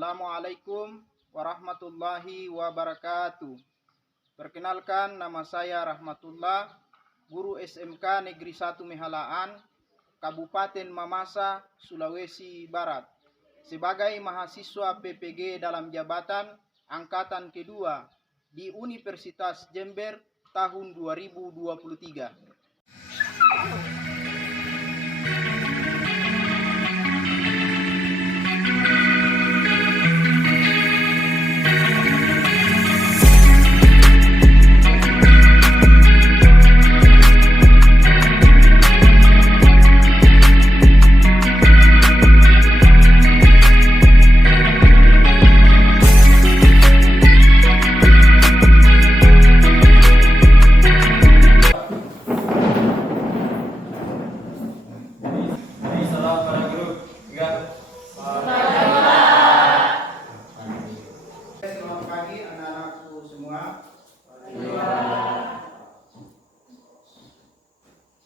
Assalamualaikum warahmatullahi wabarakatuh. Perkenalkan, nama saya Rahmatullah, guru SMK Negeri 1 Mehalaan, Kabupaten Mamasa, Sulawesi Barat, sebagai mahasiswa PPG dalam jabatan angkatan kedua di Universitas Jember tahun 2023. Selamat pagi anak-anakku semua.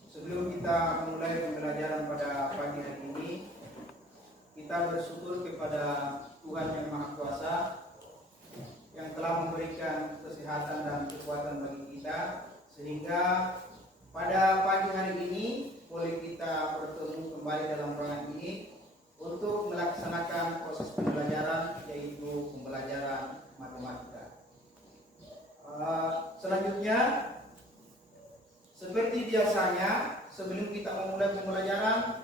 Sebelum kita mulai pembelajaran pada pagi hari ini, kita bersyukur kepada Tuhan Yang Maha Kuasa yang telah memberikan kesehatan dan kekuatan bagi kita, sehingga pada pagi hari ini boleh kita bertemu kembali dalam ruangan ini untuk melaksanakan proses pembelajaran, yaitu pembelajaran matematika. Selanjutnya, seperti biasanya, sebelum kita memulai pembelajaran,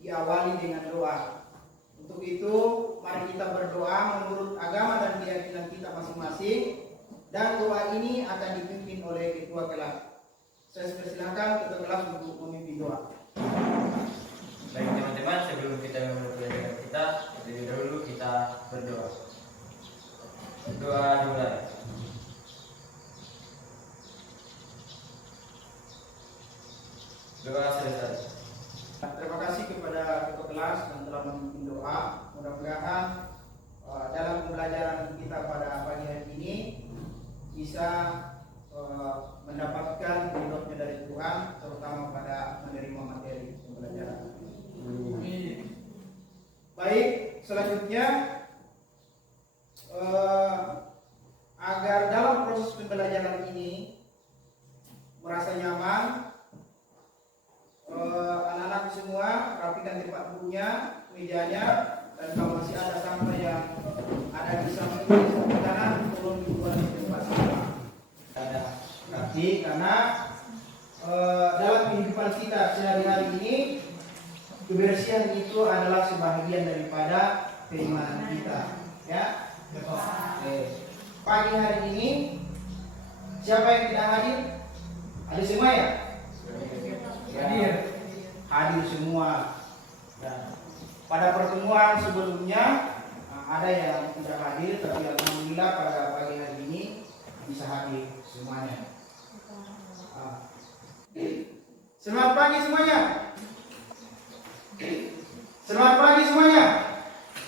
diawali dengan doa. Untuk itu, mari kita berdoa menurut agama dan keyakinan kita masing-masing, dan doa ini akan dipimpin oleh ketua kelas. Saya persilakan ketua kelas untuk memimpin doa. Baik teman-teman, sebelum kita memulai pelajaran kita, terlebih dahulu kita berdoa. Doa dimulai. Doa selesai. Terima kasih kepada ketua kelas yang telah memimpin doa. Mudah-mudahan dalam pembelajaran kita pada pagi hari ini bisa mendapatkan ridhonya dari Tuhan, terutama pada menerima materi pembelajaran. Baik, selanjutnya agar dalam proses pembelajaran ini merasa nyaman, anak-anak semua rapikan tempat duduknya, mejanya, dan kalau masih ada sampah yang ada di samping kiri kanan, tolong dibuat di tempat sampah. Ada rapi, karena dalam kehidupan kita sehari-hari ini kebersihan itu adalah sebahagian daripada keimanan kita, ya. Pagi hari ini siapa yang tidak hadir? Ada semua ya? Hadir semua. Ya. Pada pertemuan sebelumnya ada yang tidak hadir, tapi alhamdulillah pada pagi hari ini bisa hadir semuanya. Selamat pagi semuanya. Selamat pagi semuanya.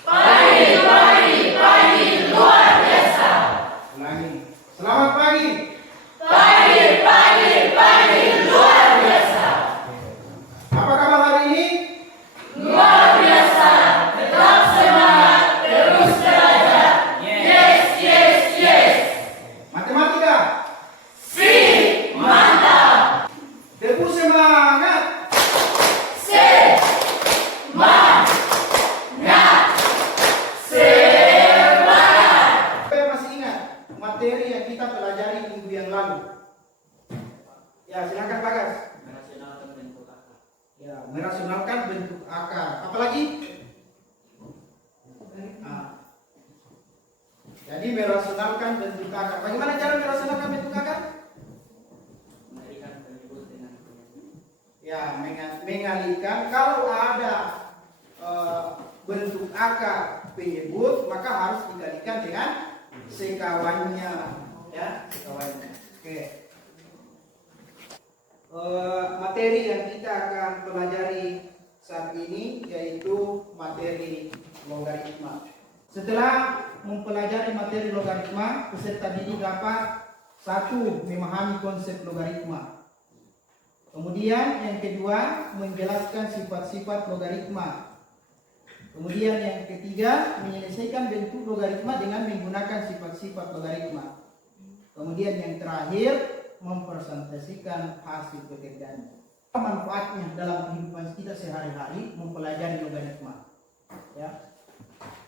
Pagi luar biasa. Ulangi. Selamat pagi. Pagi luar biasa. Apa kabar hari ini? Luar biasa. Tetap semangat, terus belajar. Yes. Matematika. Si, mantap. Teguh semangat. Saya masih ingat materi yang kita pelajari minggu yang lalu. Ya, silakan Pak Gas. Merasionalkan bentuk akar. Ya, merasionalkan bentuk akar. Apalagi? Jadi merasionalkan bentuk akar. Bagaimana cara merasionalkan bentuk akar? Mengalihkan penyebut dengan penyebut. Ya, mengalihkan. Kalau ada bentuk akar penyebut, maka harus dikalikan dengan sekawannya, ya, sekawannya. Oke. Materi yang kita akan pelajari saat ini yaitu materi logaritma. Setelah mempelajari materi logaritma, peserta didik dapat satu, memahami konsep logaritma. Kemudian yang kedua, menjelaskan sifat-sifat logaritma. Kemudian yang ketiga, menyelesaikan bentuk logaritma dengan menggunakan sifat-sifat logaritma. Kemudian yang terakhir, mempresentasikan hasil pekerjaan. Manfaatnya dalam kehidupan kita sehari-hari mempelajari logaritma. Ya.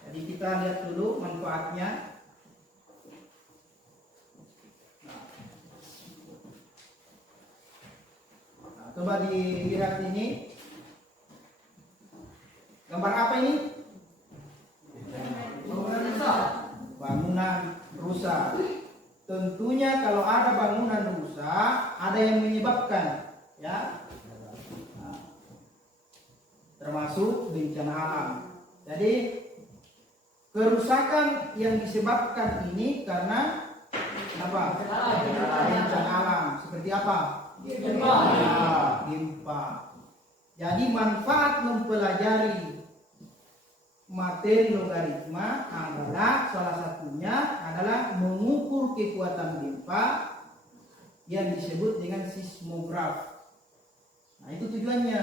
Jadi kita lihat dulu manfaatnya. Nah, coba dilihat ini. Gambar apa ini? Bangunan rusak. Tentunya kalau ada bangunan rusak, ada yang menyebabkan, ya. Nah, termasuk bencana alam. Jadi kerusakan yang disebabkan ini karena apa? Bencana alam. Seperti apa? Gempa. Jadi manfaat mempelajari materi logaritma adalah salah satunya adalah mengukur kekuatan gempa yang disebut dengan seismograf. Nah, itu tujuannya.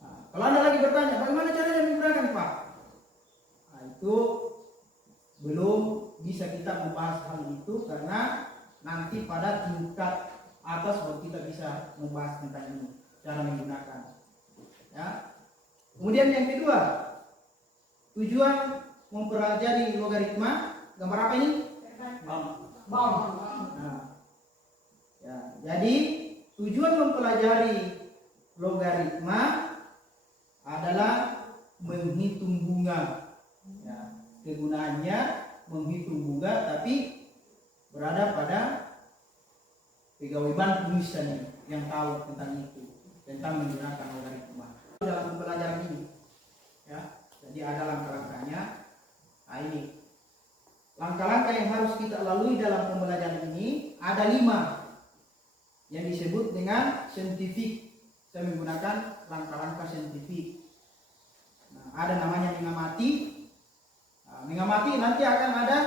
Nah, kalau Anda lagi bertanya, bagaimana caranya menggunakan, Pak? Nah, itu belum bisa kita membahas hal itu karena nanti pada tingkat atas baru kita bisa membahas tentang ini, cara menggunakan. Ya. Kemudian yang kedua, tujuan mempelajari logaritma, gambar apa ini? Bam. Nah, ya, jadi tujuan mempelajari logaritma adalah menghitung bunga. Ya, kegunaannya menghitung bunga, tapi berada pada pegawai bank misalnya yang tahu tentang itu, tentang menggunakan logaritma dalam pembelajaran ini. Ya, jadi ada langkah-langkahnya. Nah, ini langkah-langkah yang harus kita lalui dalam pembelajaran ini ada 5 yang disebut dengan saintifik. Saya menggunakan langkah-langkah saintifik. Nah, ada namanya mengamati. Nah, mengamati nanti akan ada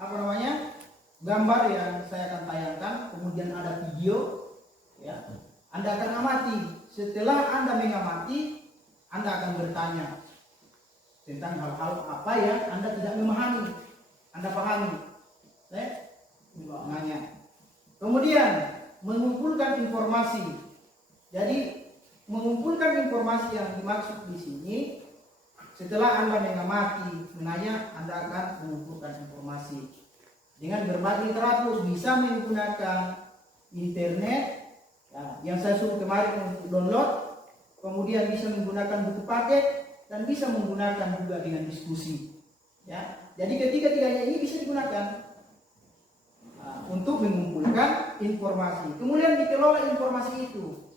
apa namanya? Gambar yang saya akan tayangkan, kemudian ada video, ya. Anda akan amati. Setelah Anda mengamati, Anda akan bertanya tentang hal-hal apa yang Anda tidak memahami, Anda pahami. Nanya. Kemudian mengumpulkan informasi. Jadi mengumpulkan informasi yang dimaksud di sini, setelah Anda mengamati, menanya, Anda akan mengumpulkan informasi dengan berbagai teratur, bisa menggunakan internet. Ya, yang saya suruh kemarin untuk download, kemudian bisa menggunakan buku paket dan bisa menggunakan juga dengan diskusi. Ya, jadi ketiga-tiganya ini bisa digunakan untuk mengumpulkan informasi. Kemudian dikelola informasi itu.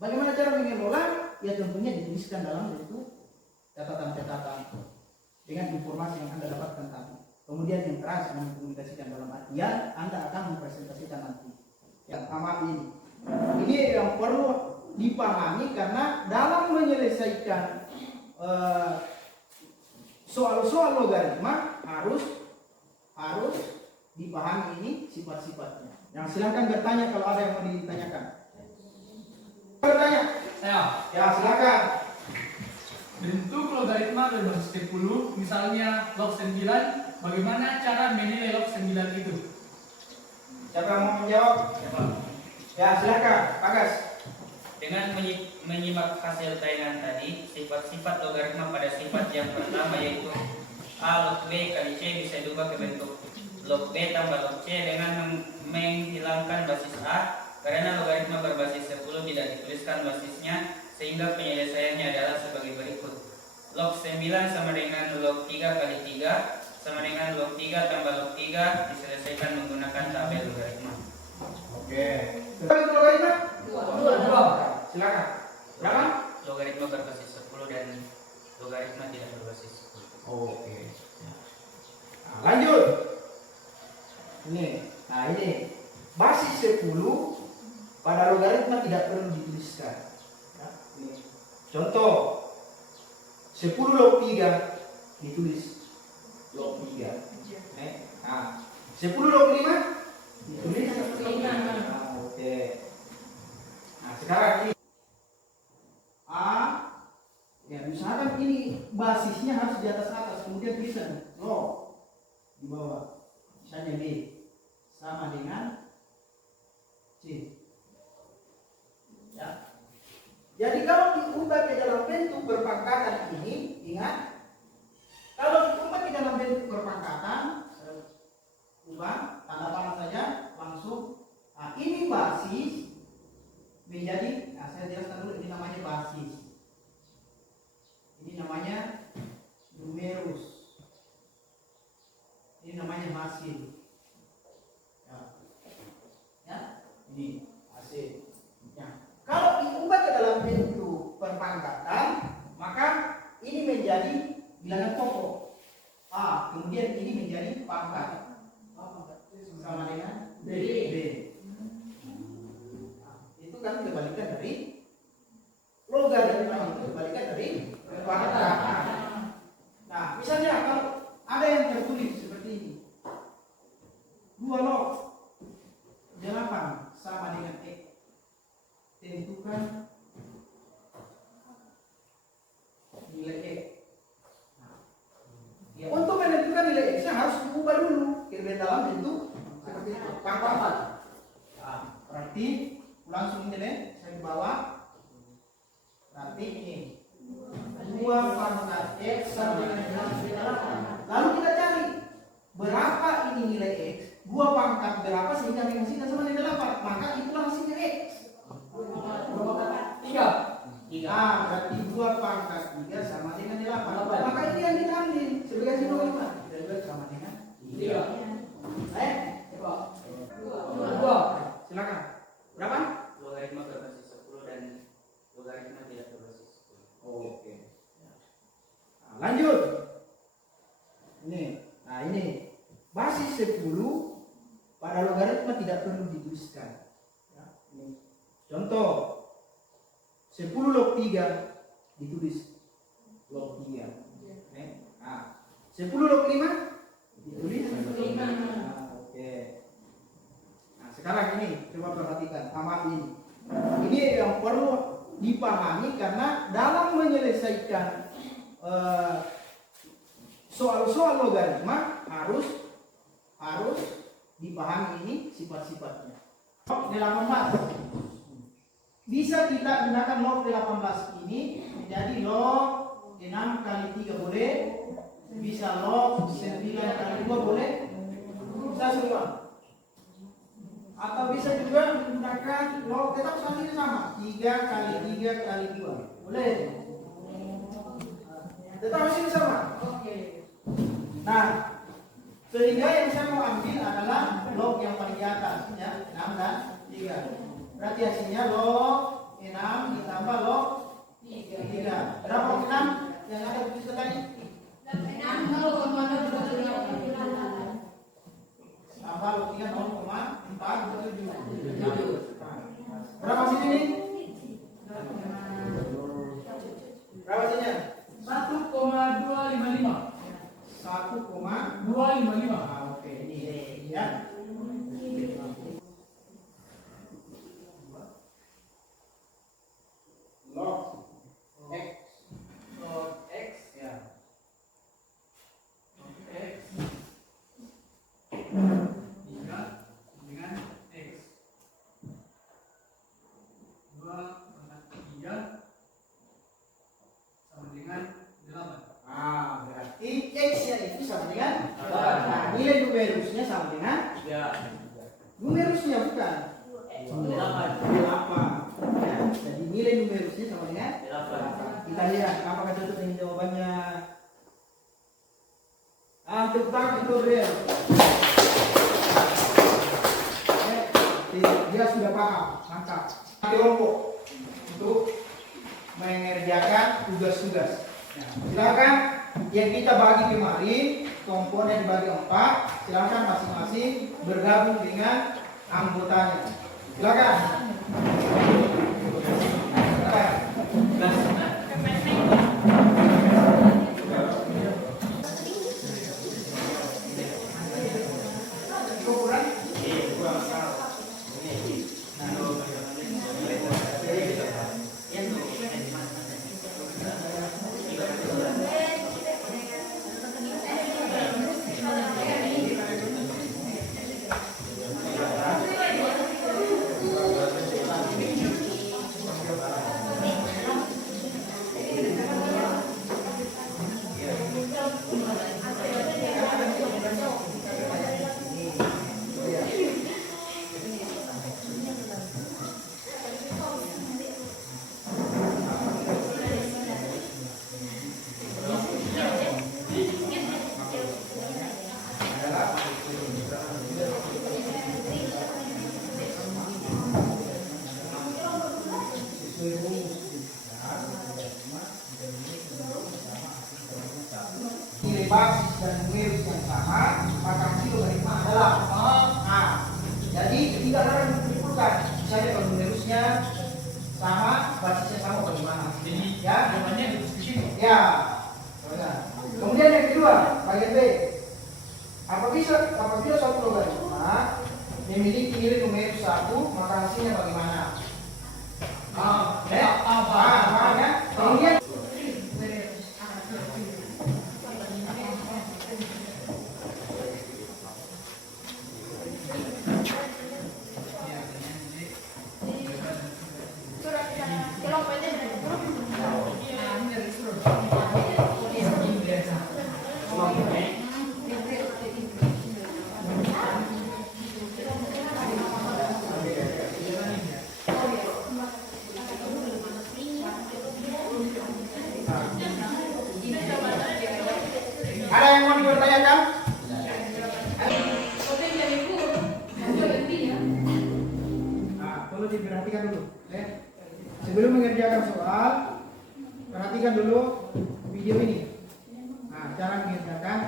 Bagaimana cara mengelola? Ya tentunya dituliskan dalam bentuk catatan-catatan dengan informasi yang Anda dapatkan tadi. Kemudian yang terakhir mengkomunikasikan dalam artian Anda akan mempresentasikan nanti. Yang amati ini yang perlu dipahami karena dalam menyelesaikan soal-soal logaritma harus dipahami ini sifat-sifatnya. Yang silakan bertanya kalau ada yang mau ditanyakan. Bertanya? Ya silakan. Bentuk logaritma berbasis 10, misalnya log 9, bagaimana cara menilai log 9 itu? Siapa yang mau menjawab? Ya silakan, Pak Gas. Dengan menyimak hasil tayangan tadi, sifat-sifat logaritma pada sifat yang pertama yaitu A log B kali C bisa diubah ke bentuk log B tambah log C dengan menghilangkan basis A karena logaritma berbasis 10 tidak dituliskan basisnya sehingga penyelesaiannya adalah sebagai berikut. Log 9 sama dengan log 3 kali 3 sama dengan log 3 tambah log 3 diselesaikan menggunakan tabel logaritma. Oke. Berapa logaritma? 2. Silakan. Berapa? Logaritma berbasis 10 dan logaritma tidak berbasis 10. Oke. Nah, lanjut. Ini. Nah, ini basis 10 pada logaritma tidak perlu dituliskan. Ya, ini. Contoh 10 log 3 ditulis log 3. Nah, 10 log 5 ditulis 5. Nah, oke. Nah, sekarang ini A ya Jadi kalau diubah ke dalam bentuk perpangkatan ini, ingat, kalau diubah ke dalam bentuk perpangkatan, ubah tanda panah saja langsung. Nah, ini basis menjadi, nah saya jelaskan dulu, ini namanya basis, ini namanya numerus, ini namanya hasil. Ya, ini hasil. Ya. Kalau diubah ke dalam bentuk perpangkatan, maka ini menjadi bilangan pokok. Kemudian ini menjadi pangkat. Sama dengan B. Itu kan kebalikan dari logaritma, itu kebalikan dari perpangkatan. Nah, misalnya kalau ada yang tertulis seperti ini, 2 log 8 sama dengan X, tentukan nilai X. Ya, untuk menentukan nilai X harus diubah dulu ke dalam bentuk seperti itu, pangkat. Berarti langsung ini deh, saya bawa. Berarti ini 2 pangkat X sama dengan 8. Lalu kita cari berapa ini nilai X, 2 pangkat berapa sehingga menghasilkan sama dengan 8. Maka itulah hasilnya X. 3. Berarti 2 pangkat 3 sama dengan 8. Maka ini yang kita ambil sebagai hasil logaritma. 3 sama dengan 3. Silakan. Berapa? Logaritma berbasis 10 dan logaritma tidak berbasis 10. Oke. Nah, lanjut. Ini. Nah, ini basis 10 pada logaritma tidak perlu dituliskan. Ya, ini. Contoh 10 log 3 ditulis log 3. Nah, 10 log 5 ditulis 5. Nah, oke. Nah, sekarang ini coba perhatikan amat ini. Ini yang perlu dipahami karena dalam menyelesaikan soal-soal logaritma harus dipahami ini sifat-sifatnya. Log 18 bisa kita gunakan log 18 ini menjadi log 6 kali 3 boleh, bisa log 9 kali 2 boleh, bisa semua. Atau bisa juga menggunakan log, tetap hasilnya sama, 3 kali 3 kali 2 boleh, tetap hasilnya sama. Nah, sehingga yang saya mau ambil adalah log yang paling di atas, ya, 6 dan 3. Berarti hasilnya log 6 ditambah log 3. Berapa log 6 yang ada di situ tadi? 6,0,028. Tambah log 3 0,427. Berapa hasilnya ini? Berapa hasilnya? 1,255. 1,255. Oke, ini ya. Log X ya. Log X dengan X 2 pangkat 3 sama dengan 8. Berarti X-nya itu sama dengan 8. Nah, nilai numerusnya sama dengan numerusnya bukan 8. Ya, jadi nilai numerusnya sama dengan 8. Kita lihat apakah cocok dengan jawabannya. Tepuk tangan untuk real. Dia sudah paham, mantap. Kelompok untuk mengerjakan tugas-tugas. Nah, silakan yang kita bagi kemarin komponen dibagi 4. Silakan masing-masing bergabung dengan anggotanya. Silakan. sesuai rumus logaritma nilai basis dan numeris yang sama, maka hasil logaritma adalah nah, jadi ketika kalian mengumpulkan, misalnya kalau numerisnya sama, basisnya sama bagaimana? Jadi Ya, jawabannya di sini. ya. Kemudian yang kedua, bagian B. Apabila suatu logaritma memiliki nilai numeris 1, maka hasilnya bagaimana? Ya. Kemudian ada yang mau dipertanyakan? Nah, perlu diperhatikan dulu. Ya. Sebelum mengerjakan soal, perhatikan dulu video ini. Nah, cara mengerjakan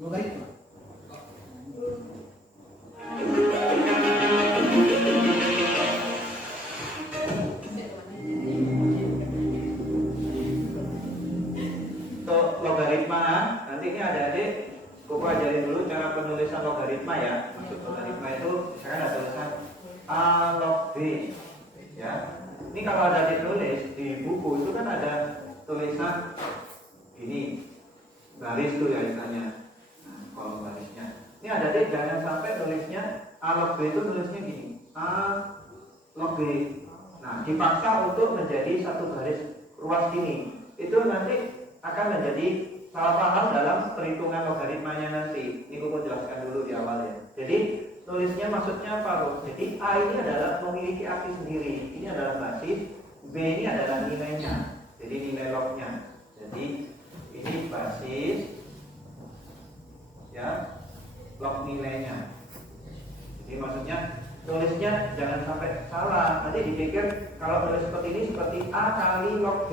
logaritma. Untuk logaritma, nanti ini adik-adik Koko ajarin dulu cara penulisan logaritma ya. Maksud logaritma itu misalkan ada tulisan A log B ya. Ini kalau ada ditulis di buku itu kan ada tulisan ini garis tuh ya istilahnya. Nah, kolom garisnya. Ini adik-adik jangan sampai tulisnya A log B itu tulisnya gini A log B. Nah, dipaksa untuk menjadi satu garis ruas gini. Itu nanti akan menjadi salah paham dalam perhitungan logaritmanya nanti. Ini aku jelaskan dulu di awal ya. Jadi tulisnya maksudnya apa, Bro? Jadi A ini adalah memiliki arti sendiri. Ini adalah basis, B ini adalah nilainya. Jadi nilai lognya. Jadi ini basis, ya, log nilainya. Jadi maksudnya tulisnya jangan sampai salah. Nanti dipikir kalau tulis seperti ini seperti A kali log B.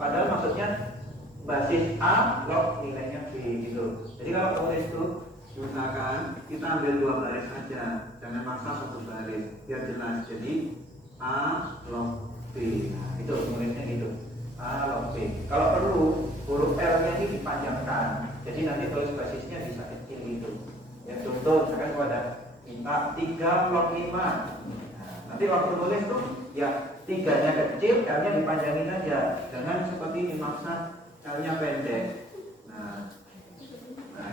Padahal maksudnya basis A log nilainya B gitu. Jadi kalau tulis itu gunakan, kita ambil 2 baris saja, jangan maksa 1 baris biar jelas. Jadi A log B. Nah, itu tulisnya gitu. A log B. Kalau perlu huruf L-nya ini dipanjangkan. Jadi nanti tulis basisnya bisa kecil gitu. Ya contoh misalkan kalau ada minta 3 log 5. Nah, nanti waktu tulis tuh ya 3-nya kecil, L-nya dipanjangin aja. Jangan seperti dimaksa L-nya pendek. Nah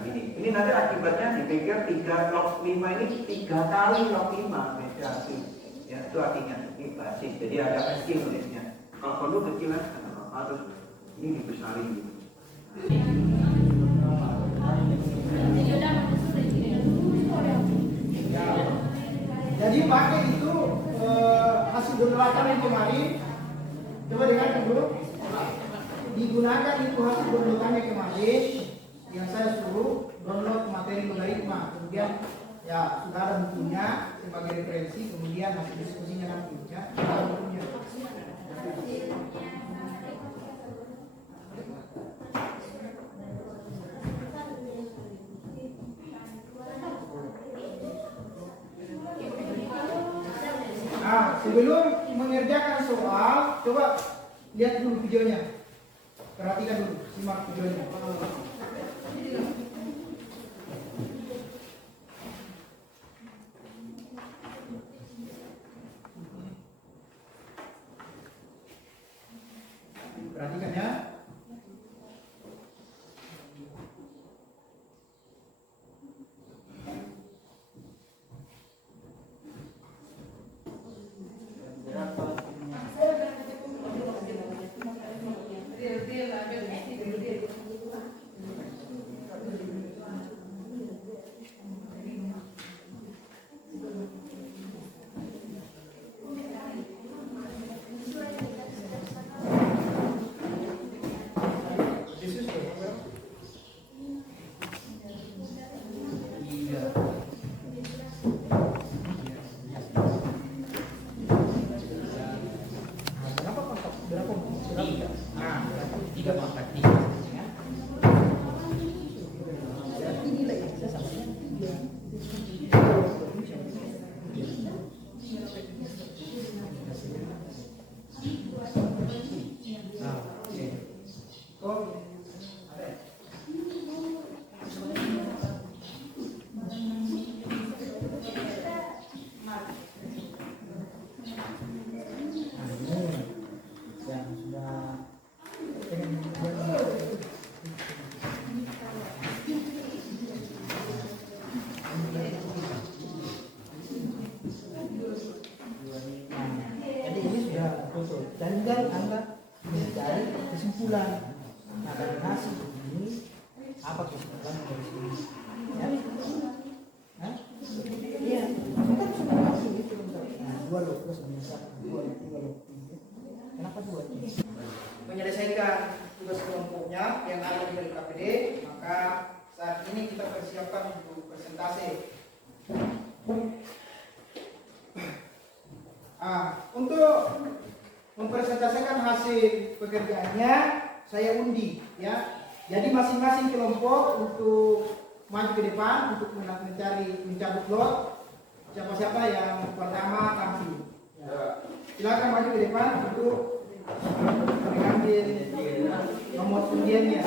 gini. Ini nanti akibatnya dipikir 3 log 5 ini 3 kali log 5 beda sih. Ya itu artinya ini basis. Jadi agak kecil tulisnya. Kalau perlu kecil kan terus ini dibesarin gitu. Jadi pakai itu hasil penelatan yang kemarin. Coba dengarkan dulu. Digunakan itu hasil penelatiannya kemarin yang saya suruh download materi logaritma. Kemudian ya sudah ada bukunya sebagai referensi. Kemudian hasil diskusinya nantinya ada bukunya. Nah, sebelum mengerjakan soal, coba lihat dulu videonya. Perhatikan dulu, simak videonya. Perhatikan ya. kesimpulan. Nah, dari hasil ini apa kesimpulan dari sini? Ya? Hah? Iya, kita sudah hasil itu untuk 2 loh plus minus 1, 2 loh 3 loh 3. Kenapa 2? Menyelesaikan tugas kelompoknya yang ada di KPD, maka saat ini kita persiapkan untuk presentasi. Untuk mempresentasikan hasil pekerjaannya saya undi ya. Jadi masing-masing kelompok untuk maju ke depan untuk mencabut lot. Siapa-siapa yang pertama tampil. Ya. Silakan maju ke depan untuk mengambil nomor undiannya.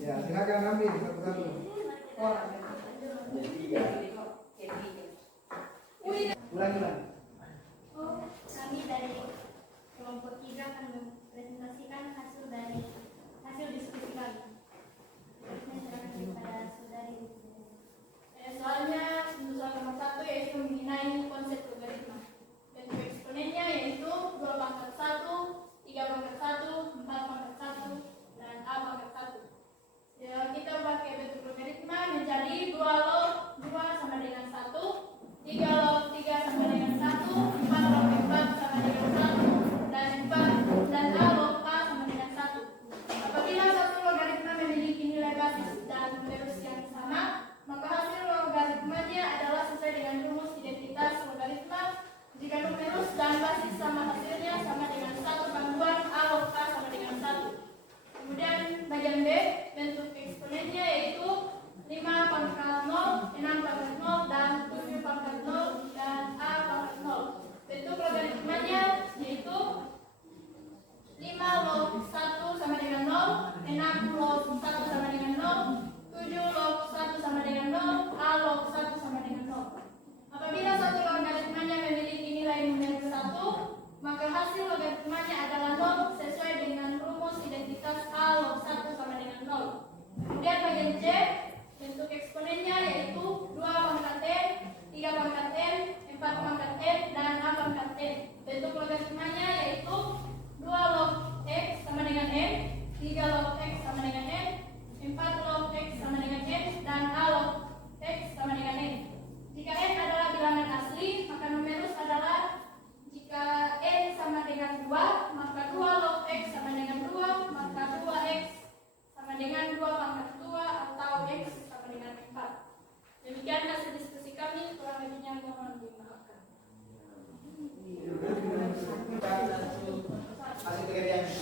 Ya, silakan ambil satu-satu. Ulangi. Kami dari kelompok 3 akan mempresentasikan hasil diskusi kami. Kepada saudari. Soalnya untuk soal nomor 1 yaitu mengenai konsep logaritma. Bentuk eksponennya yaitu 2 pangkat 1, 3 pangkat 1, 4 pangkat 1, dan A pangkat 1. Ya, kita pakai bentuk logaritma menjadi 2 log 2 sama dengan 1, 3 log 3 sama dengan 1, 4 log 4 sama dengan 1, dan A log A sama dengan 1. Apabila satu logaritma memiliki nilai basis dan numerus yang sama, maka hasil logaritmanya adalah sesuai dengan rumus identitas logaritma. Jika numerus dan basis sama, hasilnya sama dengan 1 pangguan A log A sama dengan 1. Kemudian bagian B, bentuk eksponennya yaitu 5 pangkat 0, 6 pangkat 0, dan 7 pangkat 0, dan A pangkat 0. Bentuk logaritmanya yaitu 5 log 1 sama dengan 0, 6 log 1 sama dengan 0, 7 log 1 sama dengan 0, A log 1 sama dengan 0. Apabila satu logaritmanya memiliki nilai numerik 1, maka hasil logaritmanya adalah 0 sesuai dengan rumus identitas A log 1 sama dengan 0. Kemudian bagian C, bentuk eksponennya yaitu 2 pangkat n, 3 pangkat n, 4 pangkat n, dan A pangkat n. Bentuk logaritmanya yaitu 2 log x sama dengan n, 3 log x sama dengan n, 4 log x sama dengan n, dan A log x sama dengan n. Jika n adalah bilangan asli, maka numerus adalah jika n sama dengan 2, maka 2 log x sama dengan 2, maka 2x sama dengan 2 pangkat 2 atau x sama dengan 4. Demikian hasil diskusi kami, kurang lebihnya mohon dimaafkan. Hasil pekerjaannya.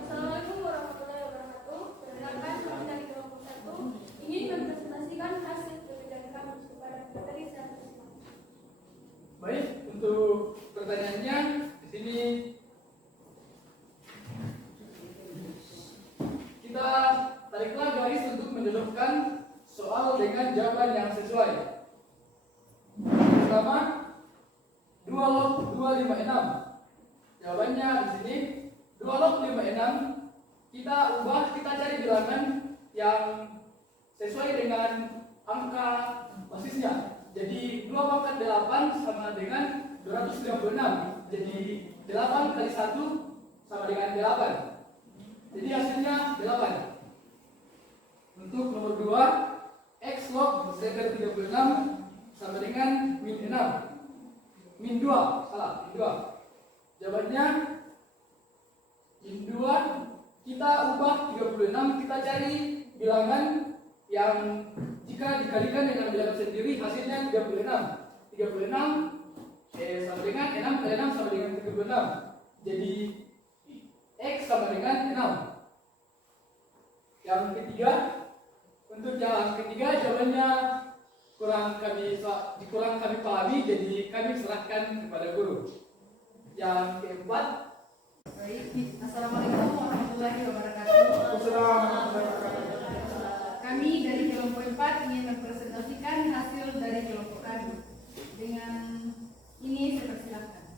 Assalamualaikum warahmatullahi wabarakatuh. Perkenalkan, kami dari kelompok 1 ingin mempresentasikan hasil pekerjaan kami kepada materi saya. Baik, untuk pertanyaannya di sini kita tariklah garis untuk mendudukkan soal dengan jawaban yang sesuai. Pertama, 2 log 256. Jawabannya di sini 2 log 56 kita ubah, kita cari bilangan yang sesuai dengan angka basisnya. Jadi 2 pangkat 8 sama dengan 236. Jadi 8 kali 1 sama dengan 8. Jadi hasilnya 8. Untuk nomor 2, x log 36 sama dengan min 6. Min 2, salah, min 2. Jawabannya min 2 kita ubah 36, kita cari bilangan yang jika dikalikan dengan bilangan sendiri hasilnya 36. 36 sama dengan 6 kali 6 sama dengan 36. Jadi x sama dengan 6. Yang ketiga, untuk yang ketiga jawabannya kurang kami pahami, jadi kami serahkan kepada guru. Yang keempat, baik, assalamualaikum warahmatullahi wabarakatuh. Kami dari kelompok 4 ingin mempresentasikan hasil dari kelompok kami. Dengan ini saya persilakan.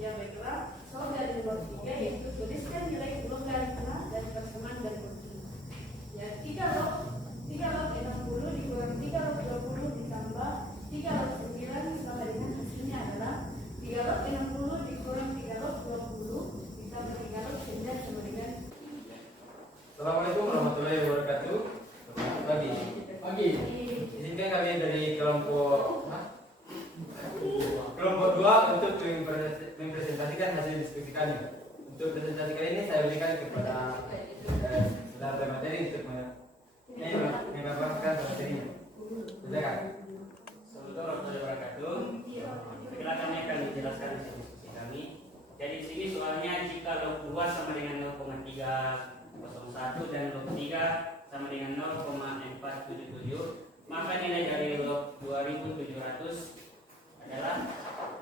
Ya baiklah, soal dari nomor 3 yaitu tuliskan nilai logaritma dan persamaan dan kontinu. Ya 3 log 60 dikurang 3 log 20 ditambah ini saya berikan kepada saudara materi untuk mengabarkan materinya. Silakan. Assalamualaikum warahmatullahi wabarakatuh. Perkenalkan kami akan menjelaskan hasil diskusi kami. Jadi di sini soalnya jika log 2 sama dengan 0,301 dan log 3 sama dengan 0,477, maka nilai dari log 2700 adalah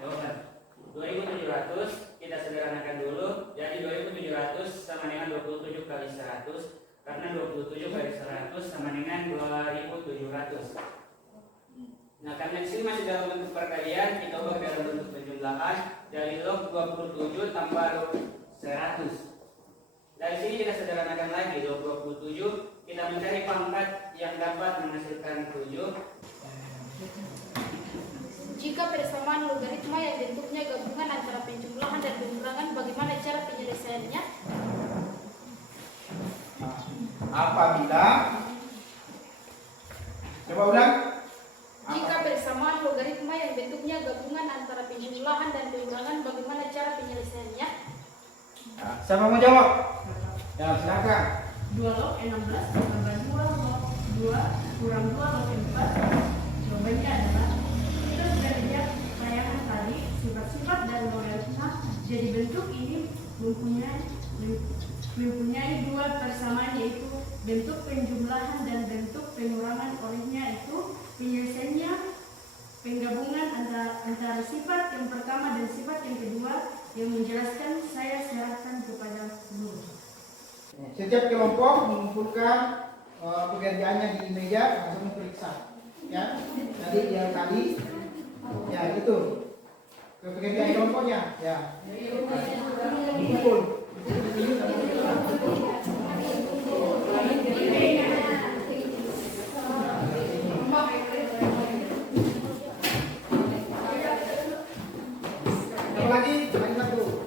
jawaban 2700. Kita sederhanakan dulu. Jadi 2700 sama dengan 27 kali 100, karena 27 kali 100 sama dengan 2700. Nah, karena di sini masih dalam bentuk perkalian, kita ubah dalam bentuk penjumlahan dari log 27 tambah log 100. Dari sini kita sederhanakan lagi log 27, kita mencari pangkat yang dapat menghasilkan 7. Jika persamaan logaritma yang bentuknya gabungan antara penjumlahan dan pengurangan, bagaimana cara penyelesaiannya? Apabila, coba ulang. Jika persamaan logaritma yang bentuknya gabungan antara penjumlahan dan pengurangan, bagaimana cara penyelesaiannya? Nah, siapa mau jawab? Ya, silakan. 2 log 16 tambah 2 log 2 kurang 2 log 4. Jawabannya adalah kita sudah lihat tayangan tadi, sifat-sifat dan logaritma. Jadi bentuk ini mempunyai dua persamaan, yaitu bentuk penjumlahan dan bentuk pengurangan. Olehnya itu penyelesaiannya penggabungan antara sifat yang pertama dan sifat yang kedua. Yang menjelaskan saya serahkan kepada guru. Setiap kelompok mengumpulkan pekerjaannya di meja, langsung periksa. Ya, nanti yang kali, ya itu pekerjaan kelompoknya, ya. Kumpul. Lagi satu.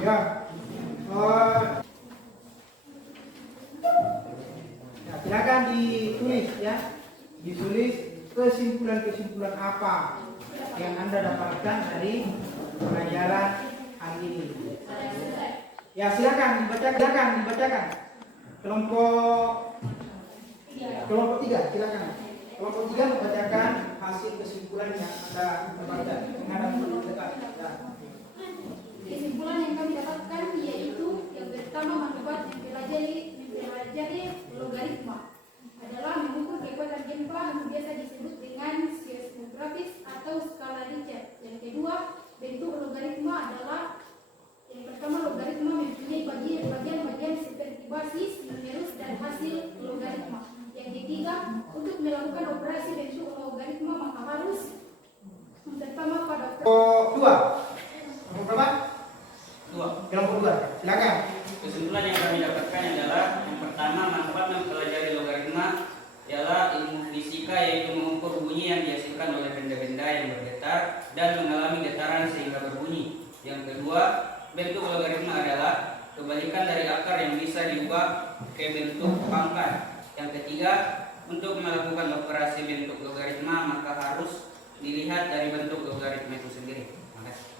Ya, silakan ditulis ya, ditulis kesimpulan-kesimpulan apa yang Anda dapatkan dari pelajaran hari ini. Ya, silakan dibacakan. Kelompok 3, silakan. Kelompok 3 membacakan hasil kesimpulan yang Anda dapatkan. Menghadap ke depan. Ya. Kesimpulan yang kami dapatkan yaitu yang pertama, manfaat mempelajari logaritma adalah mengukur kekuatan gempa yang biasa disebut dengan seismografis atau skala Richter. Yang kedua, bentuk logaritma adalah yang pertama, logaritma mempunyai bagian-bagian seperti basis, numerus, dan hasil logaritma. Yang ketiga, untuk melakukan operasi bentuk logaritma maka harus pertama pada Kelompok 2. Kelompok berapa? 2. Kelompok 2. Silakan. Kesimpulan yang kami dapatkan adalah yang pertama, manfaat mempelajari logaritma ialah ilmu fisika, yaitu mengukur bunyi yang dihasilkan oleh benda-benda yang bergetar dan mengalami getaran sehingga berbunyi. Yang kedua, bentuk logaritma adalah kebalikan dari akar yang bisa diubah ke bentuk pangkat. Yang ketiga, untuk melakukan operasi bentuk logaritma maka harus dilihat dari bentuk logaritma itu sendiri. Terima kasih.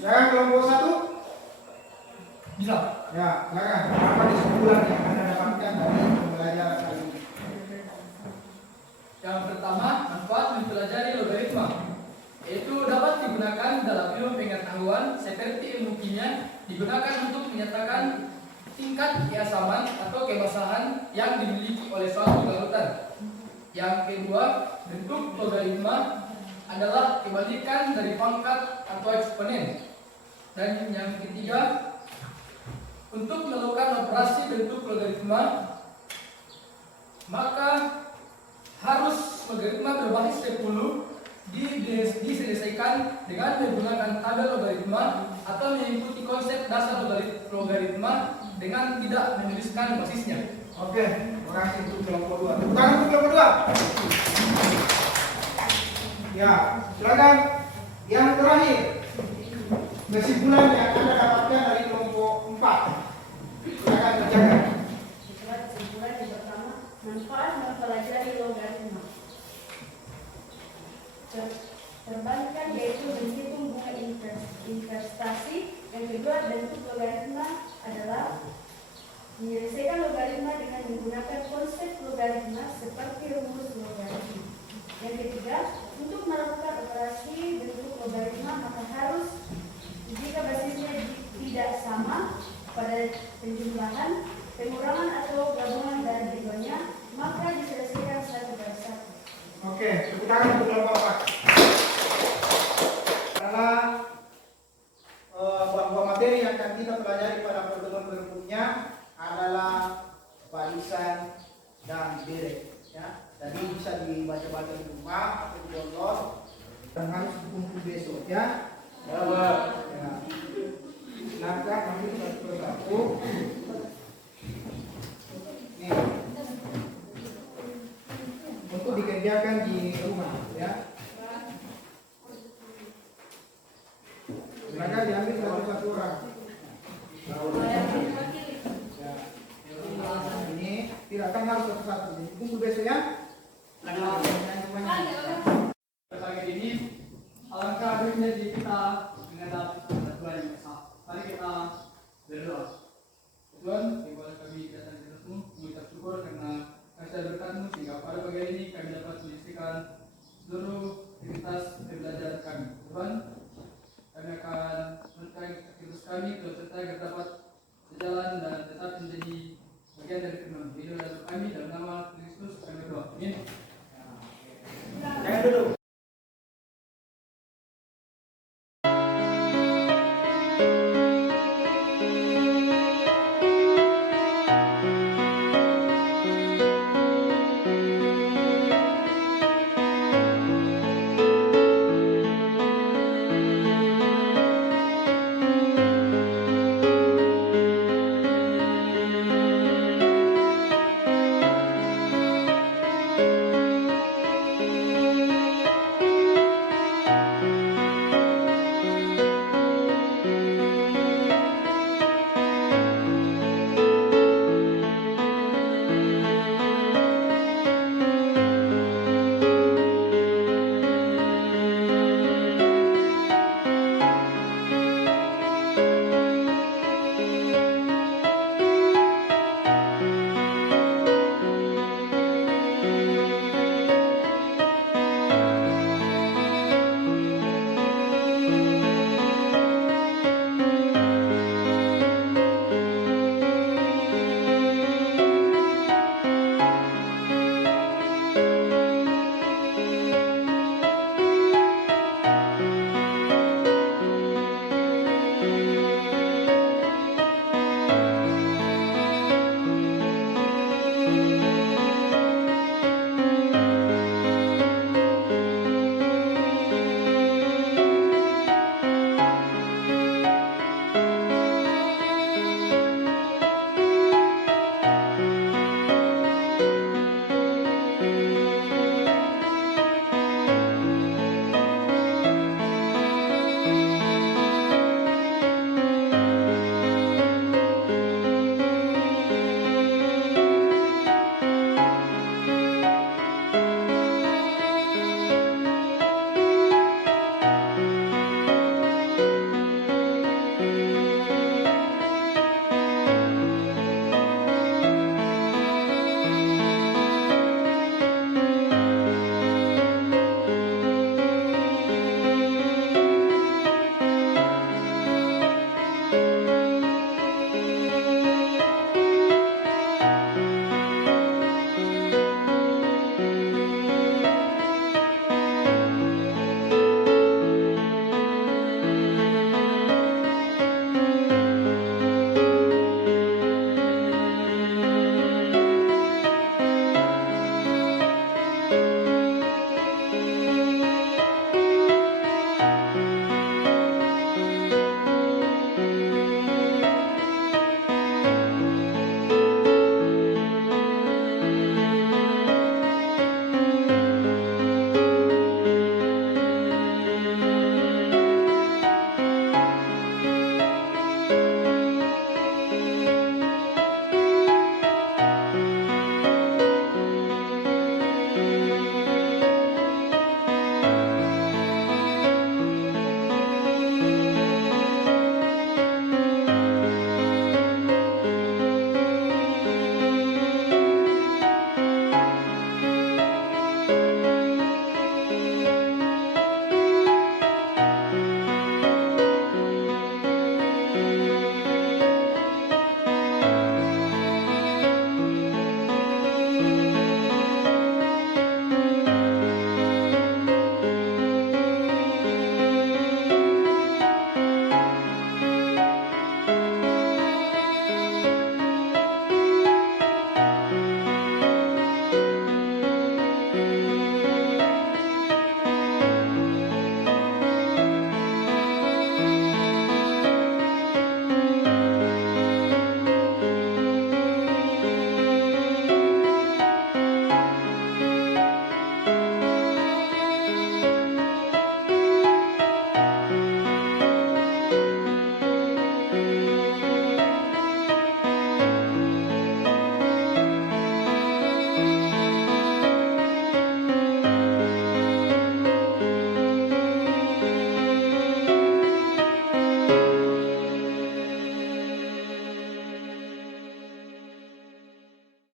Silakan kelompok 1. Bisa. Ya, silakan. Apa kesimpulan yang Anda dapatkan dari pembelajaran kali ini? Yang pertama, manfaat mempelajari logaritma, yaitu dapat digunakan dalam ilmu pengetahuan seperti ilmu kimia, digunakan untuk menyatakan tingkat keasaman atau kemasahan yang dimiliki oleh suatu larutan. Yang kedua, bentuk logaritma adalah kebalikan dari pangkat atau eksponen. Dan yang ketiga, untuk melakukan operasi bentuk logaritma maka harus logaritma berbasis 10 diselesaikan dengan menggunakan tabel logaritma atau mengikuti konsep dasar logaritma dengan tidak menuliskan basisnya. Oke, terima kasih untuk kelompok 2. Tepuk tangan untuk kelompok 2. Ya, silakan. Yang terakhir, kesimpulan yang Anda dapatkan dari kelompok 4. Silakan bacakan. Itulah kesimpulan yang pertama, manfaat mempelajari logaritma. Perbankan yaitu menghitung bunga investasi. Yang kedua, bentuk logaritma adalah menyelesaikan logaritma dengan menggunakan konsep logaritma seperti rumus logaritma. Yang ketiga, untuk melakukan operasi bentuk logaritma maka harus, jika basisnya tidak sama pada penjumlahan, pengurangan atau gabungan dari keduanya, maka diselesaikan satu per satu. Oke, tepuk tangan untuk kelompok 4. Adalah bahwa materi yang akan kita pelajari pada pertemuan berikutnya adalah barisan dan deret. Ya, jadi bisa dibaca-baca di rumah atau di download dan harus dikumpul besok ya. Ya, Pak. Ya. Silakan nanti satu persatu. Nih. Untuk dikerjakan di rumah ya. Silakan diambil satu-satu orang. Ya. Ini tidak akan harus satu-satu. Jadi kumpul besok ya. Pagi ini alangkah baiknya jika kita menghadap Tuhan yang Esa. Mari kita berdoa. Tuhan, ibadah kami datang ke Tuhan, mengucap syukur karena kasih berkat-Mu sehingga pada pagi ini kami dapat menyelesaikan seluruh aktivitas pembelajaran kami. Tuhan, kami akan menekan aktivitas kami terus serta agar dapat berjalan dan tetap menjadi bagian dari firman. Hidup dalam kami dalam nama Kristus kami berdoa. Amin.